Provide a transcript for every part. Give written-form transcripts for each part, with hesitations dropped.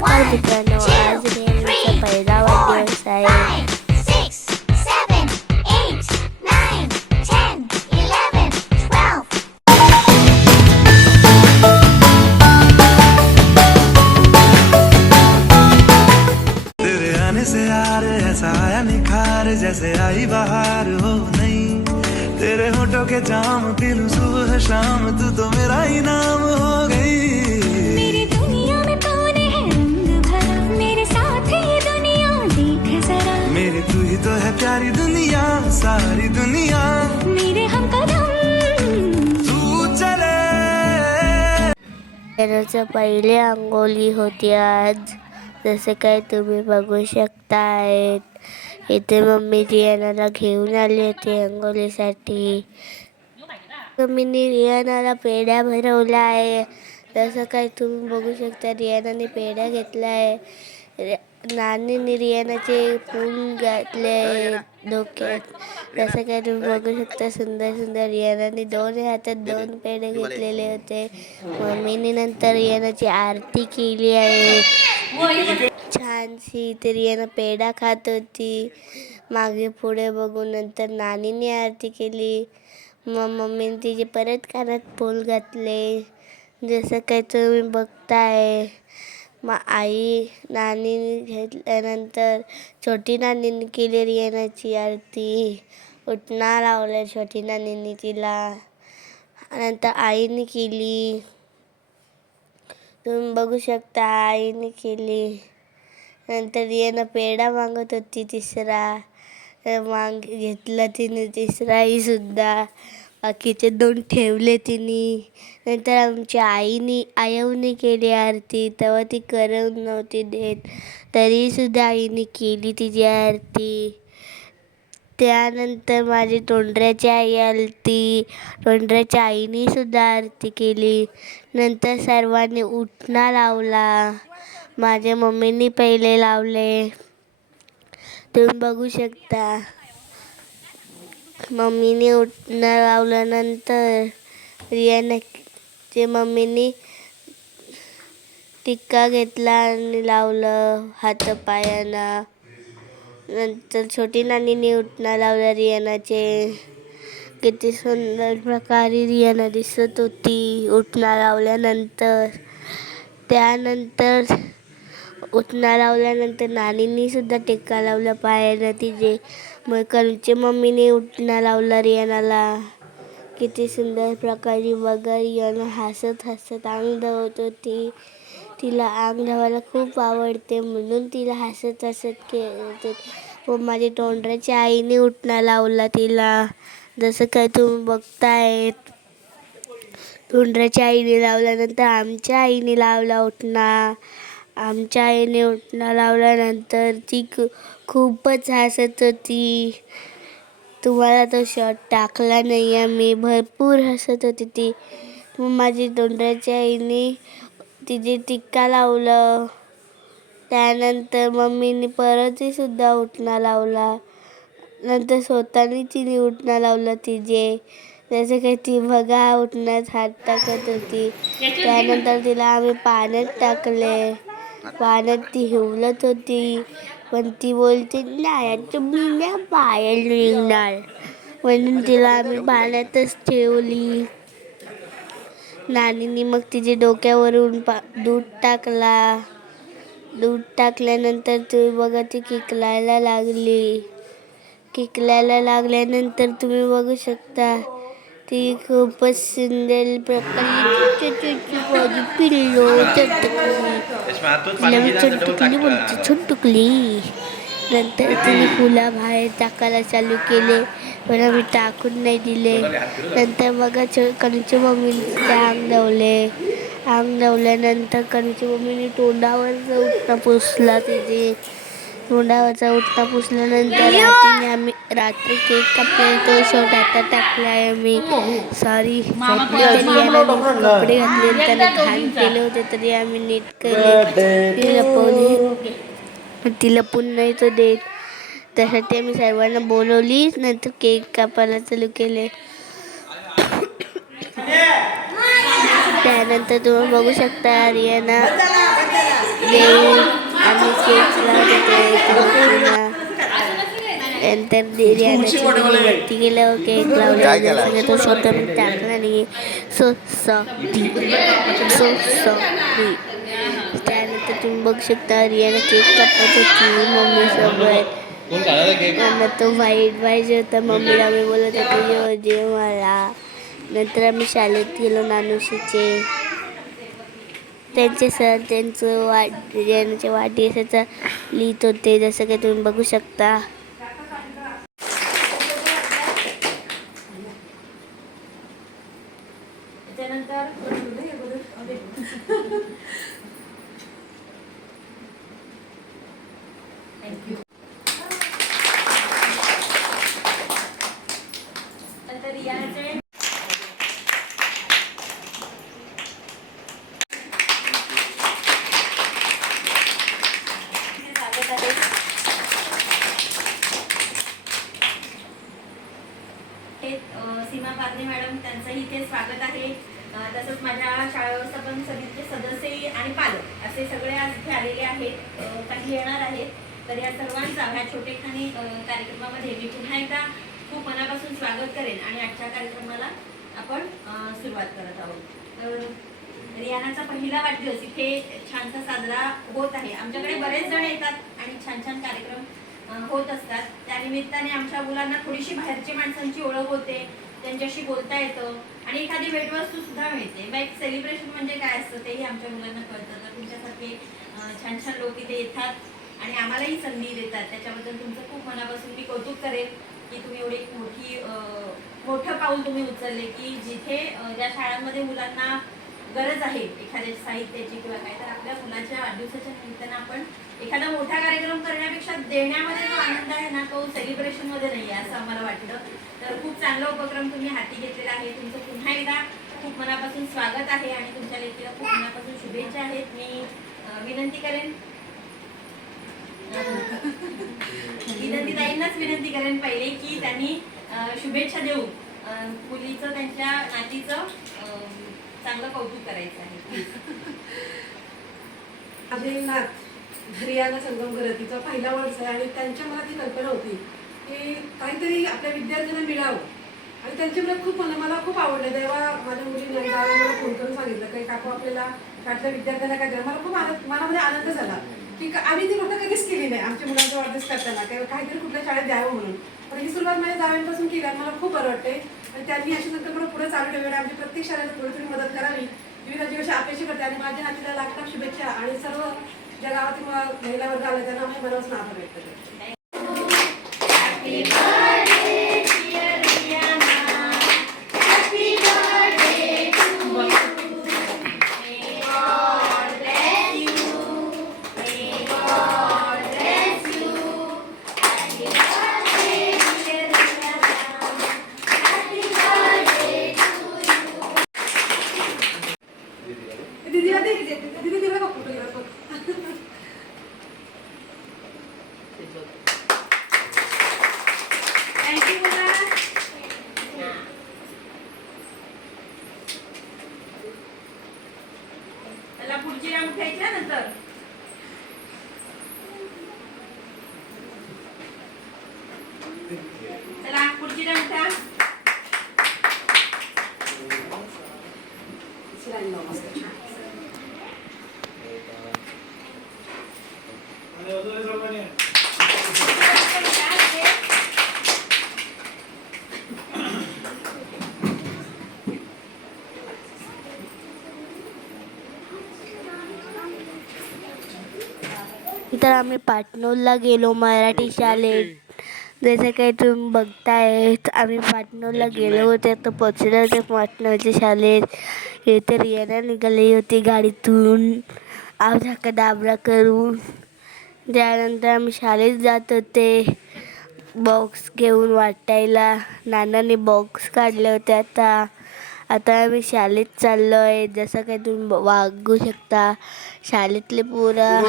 नमस्कार मित्रांनो, आज रियानाचा पहिला वाढदिवस आहे. तेरे आने से यार ऐसा आया निखार जैसे आई बाहर हो नहीं. तेरे होठों के जाम पी लूं सुबह शाम तू तो मेरा ही नाम हो गई. मेरी दुनिया में तूने है रंग भरा, मेरे साथ ये दुनिया देख जरा. मेरी तू ही तो है प्यारी दुनिया, सारी दुनिया मेरे हम कदम तू चले. रियानाची पहिली अंघोळी होती आज. जसे काही तुम्ही बघू शकताय, इथे मम्मी रियानाला घेऊन आली होती अंघोळीसाठी. मम्मीने रियानाला पेढा भरवला आहे. जसं काही तुम्ही बघू शकता, रियानाने पेढा घेतला आहे. नानीने रियानाचे फूल घातले डोक्यात. जसं काही तुम्ही बघू शकता, सुंदर सुंदर. रियानाने दोन हातात दोन पेढे घेतलेले होते. मम्मीने नंतर रियानाची आरती केली आहे छानशी. तर रियाना पेढा खात होती मागे पुढे बघून. नंतर नानीने आरती केली. मग मम्मीने तिचे परत कानात फूल घातले. जसं काही तुम्ही बघताय, मग आई नानीने घेतल्यानंतर छोटी नानीने केली रियानाची आरती. उठणा लावलं छोटी नानीने तिला. नंतर आईने केली. तुम्ही बघू शकता, आईने केली. नंतर रियाना पेढा मागत होती तिसरा. घेतला तिने तिसराही सुद्धा. बाकीचे दोन ठेवले तिने. नंतर आमच्या आईने केली आरती. तेव्हा ती करून नव्हती देत, तरीसुद्धा आईने केली तिची आरती. त्यानंतर माझी तोंडऱ्याची आई आली. तोंडऱ्याच्या आईने सुद्धा आरती केली. नंतर सर्वांनी उठणा लावला. माझ्या मम्मीने पहिले लावले. तुम्ही बघू शकता, मम्मीने उठणं लावल्यानंतर रियानाच्या मम्मीने टिक्का घेतला आणि लावलं हातापायांना. नंतर छोटी नानीने उठणं लावलं रियानाचे. किती सुंदर प्रकारे रियाना दिसत होती उठणं लावल्यानंतर. त्यानंतर उठणं लावल्यानंतर नानीने सुद्धा टिक्का लावला पायाला तिचे. मग करूच्या मम्मीने उठणं लावला रियानाला. किती सुंदर प्रकारे बघा, रियाना हसत हसत अंग धावत होती. तिला अंग धावायला खूप आवडते म्हणून तिला हसत हसत खेळते. व माझ्या तोंडऱ्याच्या आईने उठणं लावला तिला. जसं काय तुम्ही बघताय, तोंडऱ्याच्या आईने लावल्यानंतर आमच्या आईने लावला उठणा. आमच्या आईने उठणं लावल्यानंतर ती खूपच हसत होती. तुम्हाला तो शॉट टाकला नाही आहे मी. भरपूर हसत होती ती. मग माझी तोंडऱ्याच्या आईने तिचे टिक्का लावलं. त्यानंतर मम्मीने परतही सुद्धा उठणं लावला. नंतर स्वतःने तिने उठणं लावलं तिचे. जसं काही ती बघा उठण्यात हात टाकत होती. त्यानंतर तिला आम्ही पाण्यात टाकले. पाण्यात ती हिवलत होती, पण ती बोलते नाही तुम्ही नाही बाहेर निघणार, म्हणून तिला आम्ही पाण्यातच ठेवली. नानीने मग तिच्या डोक्यावरून दूध टाकला. दूध टाकल्यानंतर तुम्ही बघा ती किकलायला लागली. किकलायला लागल्यानंतर तुम्ही बघू शकता, ती खूपच सुंदर प्रकारे पिल्लो चटकली बोलते छटकली. नंतर तिने फुला बाहेर टाकायला चालू केले, पण आम्ही टाकून नाही दिले. नंतर बघा कणूच्या मम्मीने अंग धावले. अंग धावल्यानंतर कणूच्या मम्मीने तोंडावरचा उठणा पुसला. तिथे तोंडावरचा उठणा पुसल्यानंतर रात्री केक कापला. तो शॉट आता टाकला आहे आम्ही. सॉरी, कपडे घातले त्याला घाण केले होते तरी आम्ही नीट केले. ती लपवली, ती लपून नाही तो देत. त्यासाठी आम्ही सर्वांना बोलवली. नंतर केक कापायला चालू केले. त्यानंतर तुम्ही बघू शकता, रियाना देऊ केक लावत होते एकमेकींना. नंतर रियानाची वरती गेल्यावर केक लावला जसं की तो स्वतः मी टाकला नाही. So sorry. त्यानंतर तुम्ही बघू शकता रियाना केक कापत होती मम्मीसोबत. नंतर तो वाईट होता. मम्मीला मी बोलत होते जेव मला. नंतर आम्ही शाळेत गेलो नानुशीचे. त्यांचे सर त्यांचं रियानाच्या वाढदिवसाचा लिहित होते जसं की तुम्ही बघू शकता. सीमा पारणे मॅडम त्यांचंही इथे स्वागत आहे. तसंच माझ्या शाळा व्यवस्थापन समितीचे सदस्य आणि पालक असे सगळे आज इथे आलेले आहेत. काही येणार आहेत. तर या सर्वांचा ह्या छोटेखानी कार्यक्रमामध्ये मी पुन्हा एकदा खूप मनापासून स्वागत करेन आणि आजच्या कार्यक्रमाला आपण सुरुवात करत आहोत. रियानाचा पहिला वाढदिवस इथे छानसा साजरा होत आहे. आमच्याकडे बरेच जण येतात आणि छान छान कार्यक्रम होत असतात. त्यानिमित्ताने आमच्या मुलांना थोडीशी बाहेरच्या माणसांची ओळख होते, त्यांच्याशी बोलता येतं आणि एखादी भेटवस्तू सुद्धा मिळते. मग एक सेलिब्रेशन म्हणजे काय असतं तेही आमच्या मुलांना कळतं. तर तुमच्यासारखे छान छान लोक इथे येतात आणि आम्हालाही संधी देतात. त्याच्याबद्दल तुमचं खूप मनापासून मी कौतुक करेन की तुम्ही एवढी मोठं पाऊल तुम्ही उचलले की जिथे ज्या शाळांमध्ये मुलांना गरज आहे एखाद्या साहित्याची किंवा काय, तर आपल्या मुलाच्या वाढदिवसाच्या निमित्तानं आपण एखादा मोठा कार्यक्रम करण्यापेक्षा देण्यामध्ये जो आनंद आहे ना तो सेलिब्रेशनमध्ये नाही आहे असं आम्हाला वाटतं. तर खूप चांगला उपक्रम तुम्ही हाती घेतलेला आहे. तुमचं पुन्हा एकदा खूप मनापासून स्वागत आहे आणि तुमच्या लेकीला खूप मनापासून शुभेच्छा आहेत. मी ताईंनाच विनंती करेन पहिले की त्यांनी शुभेच्छा देऊन मुलीचं त्यांच्या नातीचं चांगलं कौतुक करायचं आहे. माझे नात रियाना संगमकर तिचा पहिला वर्ष आहे आणि त्यांच्या मनात ही कल्पना होती की काहीतरी आपल्या विद्यार्थ्यांना मिळावं आणि त्यांच्यामुळे मला खूप आवडलं. तेव्हा माझ्या मुलीने मला फोन करून सांगितलं की काकू आपल्याला शाळेतल्या विद्यार्थ्यांना काय द्या. मला खूप मनामध्ये आनंद झाला की आम्ही ती गोष्ट कधीच केली नाही आमच्या मुलांचा वाढदिवस करताना काहीतरी कुठल्या शाळेत द्यावं म्हणून. पण ही सुरुवात माझ्या जावयांपासून केली आणि मला खूप बरं वाटते आणि त्यांनी अशी संकल्पना पुढे चालू ठेवली. आमची प्रत्येक शाळेला थोडी थोडी मदत करावी मी अशी गोष्ट अपेक्षा करते आणि माझ्या नातीला लाख शुभेच्छा आणि सर्व ज्या गावातील महिला वर्ग आला त्यांना आम्ही मनापासून आभार व्यक्त करतो. पुढची राऊंड घ्यायच्या नंतर चला पुढची राऊंड घ्या. तर आम्ही पाटणूरला गेलो मराठी शाळेत. जसं काही तुम्ही बघताय आम्ही पाटणूरला गेलो होते तर पोचलो होते पाटणूरच्या शाळेत. इथे रियाना निघाली होती गाडीतून आबराकाडाबरा करून. त्यानंतर आम्ही शाळेत जात होते बॉक्स घेऊन वाटायला. नानाने बॉक्स काढले होते. आता आम्ही शाळेत चाललो आहे. जसं काही तुम्ही बघू शकता शाळेतले पोरं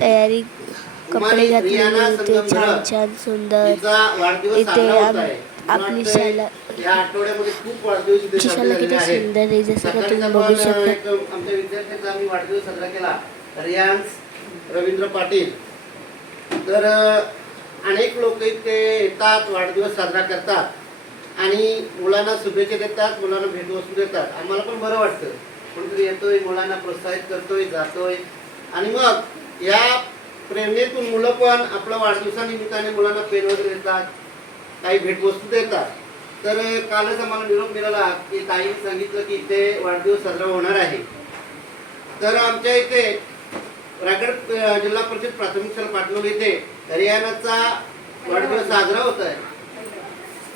तयारी कपडे घातलेले होते छान छान सुंदर. इथे आपली शाळा किती सुंदर आहे जसं का तुम्ही बघू शकता. आमच्या विद्यार्थ्यांचा आम्ही वाढदिवस साजरा केला. रियांश रवींद्र पाटील. तर अनेक लोक इथे येतात, वाढदिवस साजरा करतात आणि मुलांना शुभेच्छा देतात, मुलांना भेटवस्तू देतात. आम्हाला पण बरं वाटतं, कोणतरी येतोय, मुलांना प्रोत्साहित करतोय, जातोय. आणि मग या प्रेरणेतून मुलं पण आपल्या वाढदिवसानिमित्ताने मुलांना पेन वगैरे देतात, काही भेटवस्तू देतात. तर कालच आम्हाला निरोप मिळाला की ताईने सांगितलं की इथे वाढदिवस साजरा होणार आहे. तर आमच्या इथे रायगड जिल्हा परिषद प्राथमिक शाळा पाटणोली इथे हरियाणाचा वाढदिवस साजरा होत आहे.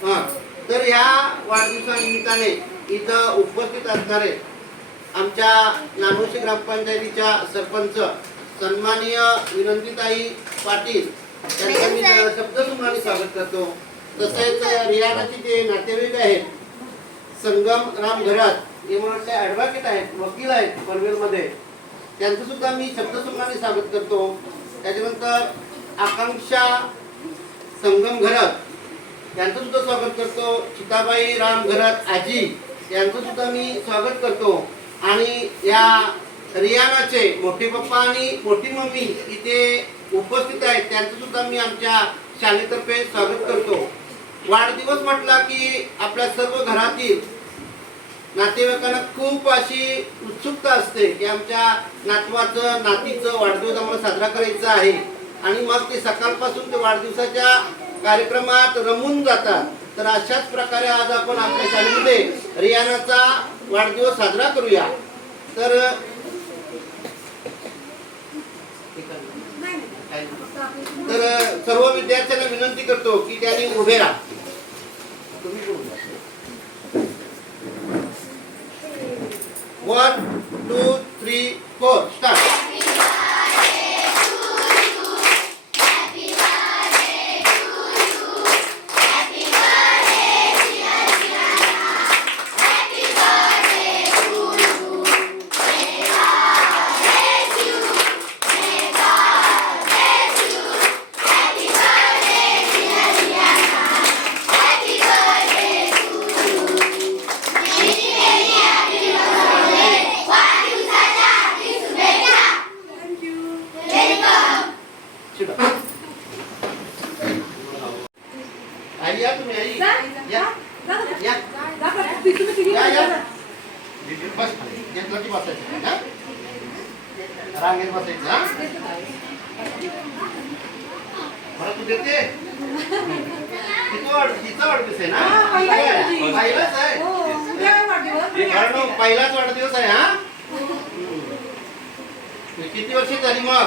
हां, तर ह्या वाढदिवसानिमित्ताने इथं उपस्थित असणारे आमच्या नानोशी ग्रामपंचायतीच्या सरपंच सन्माननीय विनंतीताई पाटील यांचं मी शब्दसुमनाने स्वागत करतो. तसेच हरियाणाचे जे नातेवाईक आहेत संगम राम घरात, हे मला वाटतं ॲडव्होकेट आहेत, वकील आहेत पनवेलमध्ये, त्यांचं सुद्धा मी शब्दसुमनाने स्वागत करतो. त्याच्यानंतर आकांक्षा संगम घरात यांचं सुद्धा स्वागत करतो. चिताबाई राम घरात आजी यांचं सुद्धा मी स्वागत करतो. आणि या हरियाणाचे मोठे पप्पा आणि मोठी मम्मी इथे उपस्थित आहेत, त्यांचं सुद्धा मी आमच्या शाळेतर्फे स्वागत करतो. वाढदिवस म्हटला की आपल्या सर्व घरातील नातेवाईकांना खूप अशी उत्सुकता असते की आमच्या नातवाचं नातीचं वाढदिवस आम्हाला साजरा करायचा आहे. आणि मग ते सकाळपासून ते वाढदिवसाच्या कार्यक्रमात रमून जातात. तर अशाच प्रकारे आज आपण आपल्या शाळेमध्ये हरियाणाचा वाढदिवस साजरा करूया. तर सर्व विद्यार्थ्यांना विनंती करतो की त्यांनी उभे राहा. तुम्ही पण उभे राहा. 1, 2, 3, 4 स्टार्ट. आई या तुम्ही, आई या या बस घेतलं की बसायचं ना, रांगेत बसायचं. हा मला तू देते हिचा वाढदिवस आहे ना, पहिलाच आहे, पहिलाच वाढदिवस आहे. हा किती वर्ष झाली मग?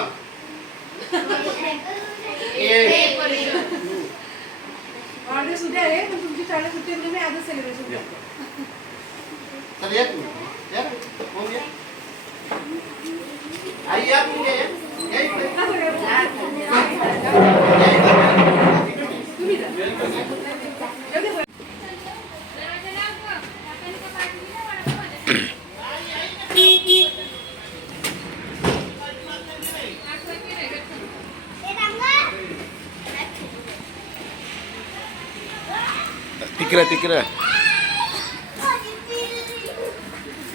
वाढदिवस उद्या आहे, पण तुमची शाळा सुट्टी म्हणजे मी आजच सेलिब्रेशन करतो. चल या तुम्ही, या कोण या, आई या तुम्ही, या इकडे. तुम्ही जा. तिकडे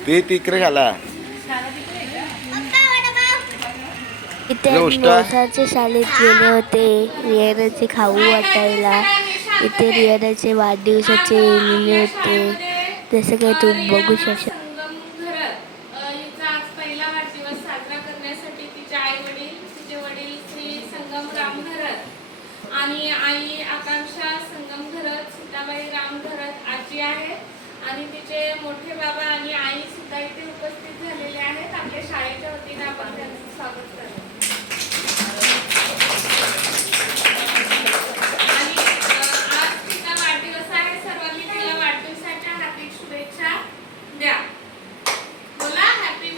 ते तिकडे घाला. इथे नवसाच्या शाळेत गेले होते रियानाचे खाऊ वाटायला. इथे रियानाचे वाढदिवसाचे लिहिले होते, जसं काही तुम्ही बघू शकता. हिचा आज पहिला वाढदिवस साजरा करण्यासाठी तिचे आई वडील, तिचे वडील श्री संगम राम घरत आणि आई आकांक्षा संगम घरत, सीताबाई राम घरत आजी आहेत आणि तिचे मोठे बाबा आणि आई सुद्धा इथे उपस्थित झालेले आहेत. आपल्या शाळेच्या वतीने आपण त्यांचं स्वागत करतो. आणि आज तिचा वाढदिवस आहे, सर्वांनी तिला वाढदिवसाच्या हार्दिक शुभेच्छा द्या. बोला हॅपी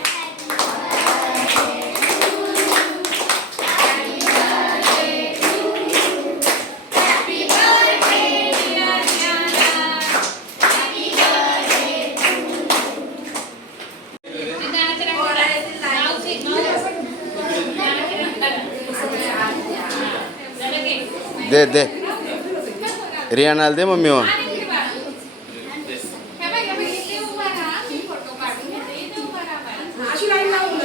दे दे रियानाला दे मम्मी. हो अशी लाईन लावून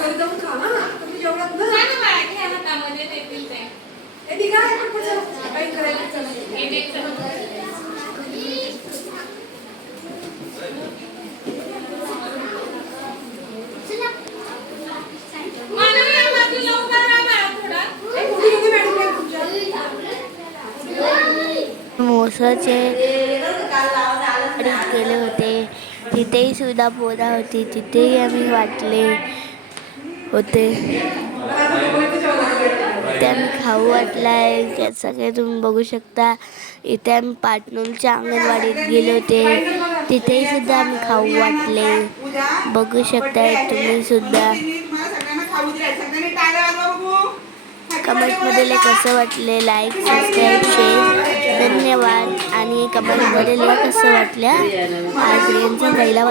घरी जाऊन खा ना, तुम्ही जेवणात ना. जा ना बाळा, घ्या हातामध्ये देतील ते. हे निघा, हे पण चला. काही करायला चला. हे दे, चला. मानवी या बाजूला उभा राहा बाळा थोडा. हे कुठे गेली मॅडम हे तुमच्या? मोसाचे केले होते, तिथेही सुद्धा पोरा होती, तिथेही आम्ही वाटले होते. इथे आम्ही खाऊ वाटलाय, त्याचं काही तुम्ही बघू शकता. इथे आम्ही पाटणूलच्या अंगणवाडीत गेले होते, तिथेही सुद्धा आम्ही खाऊ वाटले. बघू शकताय तुम्ही सुद्धा. कमेंटमध्ये कसं वाटले, लाईक सबस्क्राईब शेअर धन्यवाद. आणि कमेंटमध्ये कसं वाटलं आज यांचा पहिला